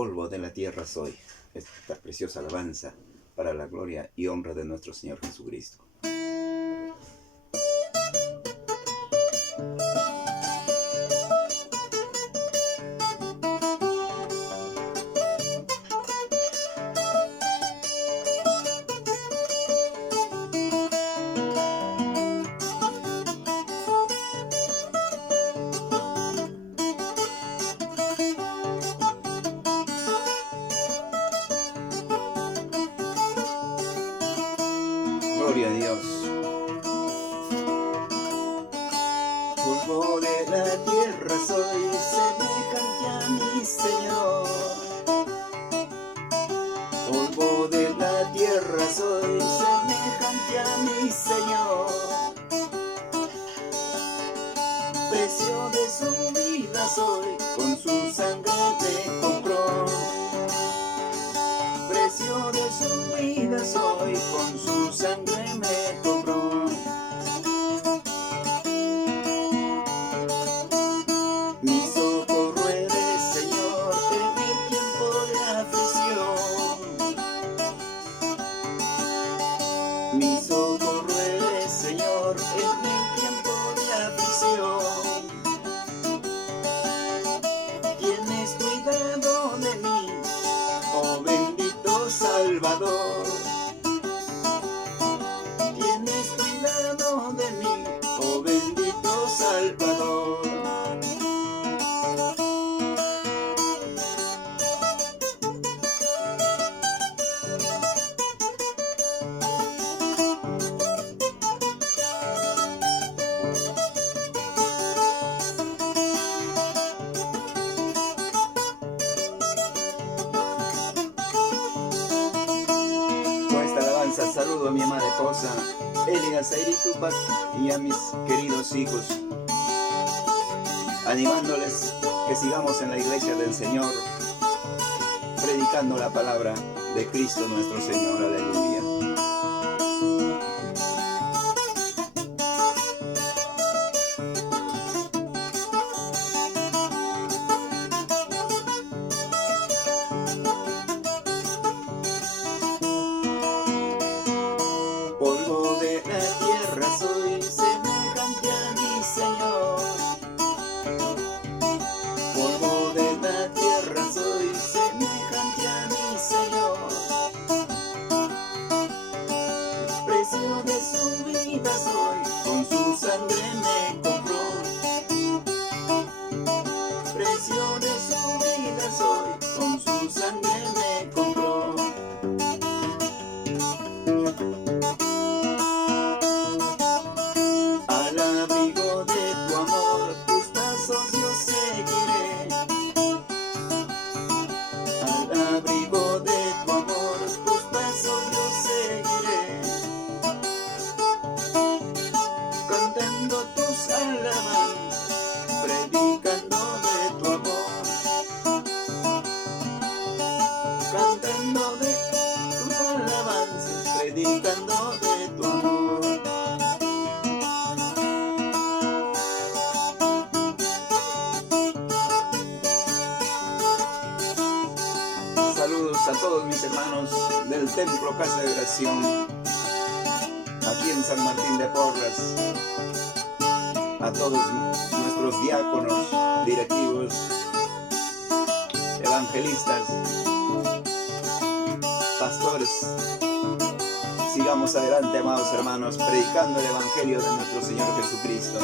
polvo de la tierra soy. Esta preciosa alabanza para la gloria y honra de nuestro Señor Jesucristo. Gloria a Dios. Polvo de la tierra soy, semejante a mi Señor. Polvo de la tierra soy, semejante a mi Señor. Precio de su vida soy, con su sangre me compró. Precio de su vida soy, con su sangre me compró. Mi socorro eres, Señor, en mi tiempo de aflicción. Mi socorro eres, Señor, en mi tiempo de aflicción. Tienes cuidado de mí, oh bendito Salvador. Tienes cuidado de mí, oh bendito Salvador. Con esta alabanza saludo a mi amada esposa Elia Zairi Tupac y a mis queridos hijos, animándoles que sigamos en la iglesia del Señor, predicando la palabra de Cristo nuestro Señor. Aleluya. Polvo de la tierra soy, semejante a mi Señor. Polvo de la tierra soy, semejante a mi Señor. Precio de su vida soy, con su sangre me compró. Precio de su vida soy, con su sangre me compró. Al abrigo de tu amor, tus pasos yo seguiré. Al abrigo de tu amor, tus pasos yo seguiré. Cantando tus alabanzas, predicando de tu amor. Cantando de tus alabanzas, predicando de tu amor. Saludos a todos mis hermanos del Templo Casa de Oración, aquí en San Martín de Porras, a todos nuestros diáconos, directivos, evangelistas, pastores. Sigamos adelante, amados hermanos, predicando el Evangelio de nuestro Señor Jesucristo.